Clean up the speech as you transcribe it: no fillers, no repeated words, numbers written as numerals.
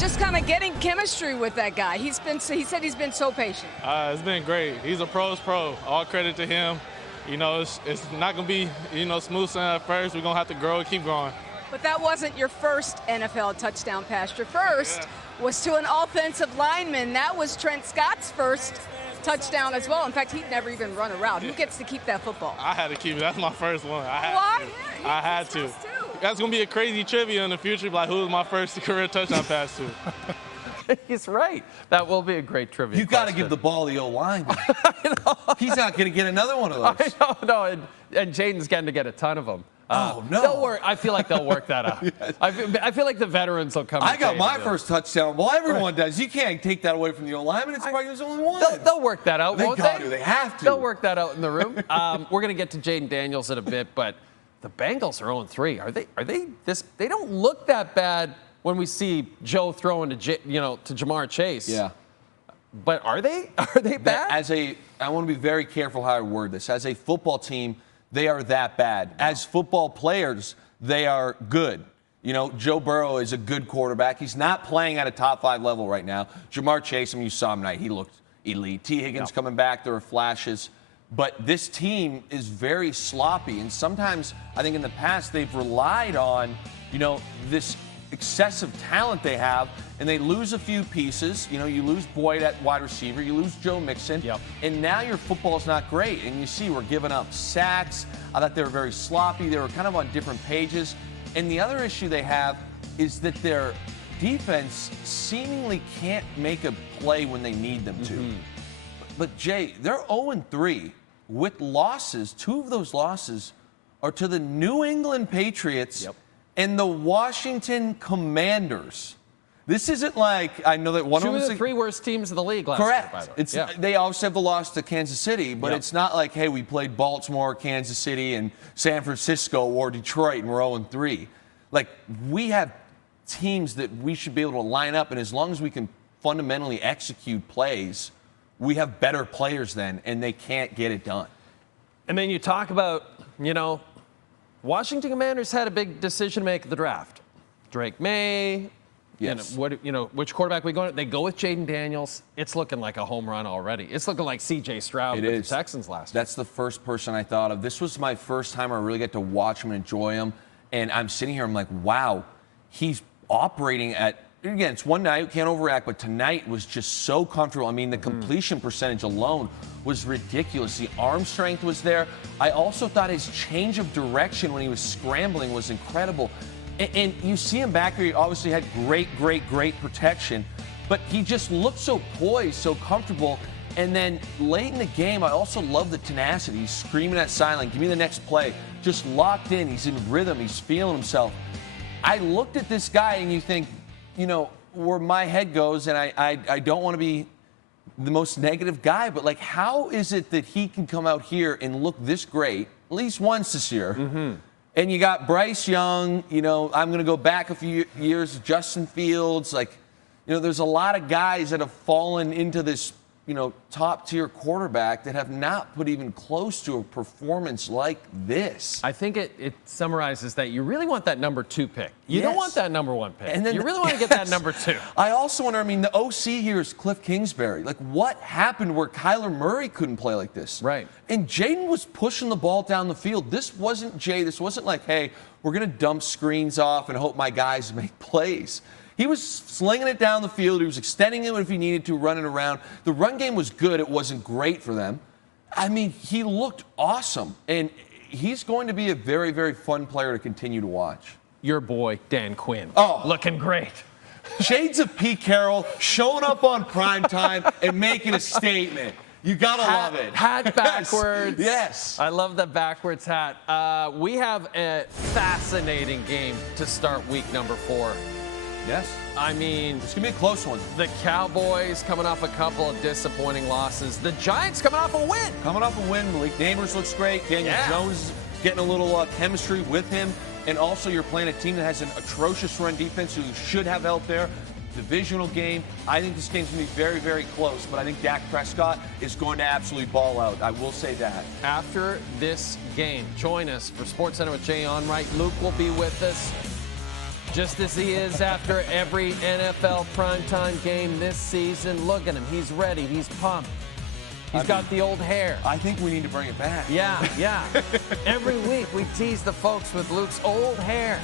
just kind of getting chemistry with that guy? He said he's been so patient. It's been great. He's a pro's pro. All credit to him. You know, it's not going to be, smooth sailing at first. We're going to have to grow and keep growing. But that wasn't your first NFL touchdown pass. Your first was to an offensive lineman. That was Trent Scott's first touchdown as well. In fact, he'd never even run a route. Who gets to keep that football? I had to keep it. That's my first one. I had to. That's going to be a crazy trivia in the future, like who was my first career touchdown pass to. He's right. That will be a great trivia. You got to give the ball to the O-line. He's not going to get another one of those. No, and Jayden's getting to get a ton of them. Oh, no. They'll work. I feel like they'll work that out. Yes. I feel like the veterans will come. I got my first touchdown. Well, everyone does. You can't take that away from the O-lineman. It's probably there's only one. They'll work that out, won't they? They have to. They'll work that out in the room. We're going to get to Jayden Daniels in a bit, but the Bengals are 0-3. Are they this? They don't look that bad when we see Joe throwing to Jamar Chase. Yeah. But are they? Are they bad? I want to be very careful how I word this. As a football team, they are that bad. No. As football players, they are good. Joe Burrow is a good quarterback. He's not playing at a top 5 level right now. Jamar Chase, you saw him tonight. He looked elite. T. Higgins coming back. There are flashes. But this team is very sloppy. And sometimes, I think in the past, they've relied on, this excessive talent they have, and they lose a few pieces. You lose Boyd at wide receiver, you lose Joe Mixon, and now your football's not great. And you see we're giving up sacks. I thought they were very sloppy. They were kind of on different pages. And the other issue they have is that their defense seemingly can't make a play when they need them to. But Jay, they're 0-3 with losses. 2 of those losses are to the New England Patriots and the Washington Commanders. This isn't like, I know that one of them is 2 of the 3 worst teams in the league last correct. year, by the way. They obviously have the loss to Kansas City, but it's not like, hey, we played Baltimore, Kansas City, and San Francisco or Detroit, and we're 0-3. Like, we have teams that we should be able to line up, and as long as we can fundamentally execute plays, we have better players then, and they can't get it done. And then you talk about, Washington Commanders had a big decision to make at the draft. Drake May, which quarterback we going? They go with Jayden Daniels. It's looking like a home run already. It's looking like C.J. Stroud with the Texans last year. That's the first person I thought of. This was my first time I really get to watch him and enjoy him. And I'm sitting here, I'm like, wow, he's operating at, again, it's one night, can't overact, but tonight was just so comfortable. I mean, the completion percentage alone was ridiculous. The arm strength was there. I also thought his change of direction when he was scrambling was incredible. And you see him back here, he obviously had great protection, but he just looked so poised, so comfortable. And then late in the game, I also love the tenacity. He's screaming at sideline, give me the next play. Just locked in, he's in rhythm, he's feeling himself. I looked at this guy and you think, where my head goes, and I don't want to be the most negative guy, but how is it that he can come out here and look this great, at least once this year? And you got Bryce Young, I'm going to go back a few years, Justin Fields, there's a lot of guys that have fallen into this, top-tier quarterback that have not put even close to a performance like this. I think it summarizes that you really want that number 2 pick. You don't want that number 1 pick. And then you really want to get that number 2. I also wonder, the OC here is Cliff Kingsbury. What happened where Kyler Murray couldn't play like this? Right. And Jayden was pushing the ball down the field. This wasn't, Jay, this wasn't like, hey, we're going to dump screens off and hope my guys make plays. He was slinging it down the field. He was extending it if he needed to, running around. The run game was good. It wasn't great for them. He looked awesome. And he's going to be a very, very fun player to continue to watch. Your boy, Dan Quinn. Oh. Looking great. Shades of Pete Carroll showing up on primetime and making a statement. You gotta love it. Hat backwards. Yes. I love the backwards hat. We have a fascinating game to start week number 4. Yes. It's going to be a close one. The Cowboys coming off a couple of disappointing losses. The Giants coming off a win. Malik Neighbors looks great. Daniel Jones getting a little chemistry with him. And also you're playing a team that has an atrocious run defense, so you should have help there. Divisional game. I think this game's going to be very, very close, but I think Dak Prescott is going to absolutely ball out. I will say that. After this game, join us for SportsCenter with Jay Onrait. Luke will be with us. Just as he is after every NFL primetime game this season. Look at him. He's ready. He's pumped. He's got the old hair. I think we need to bring it back. Yeah. Every week we tease the folks with Luke's old hair.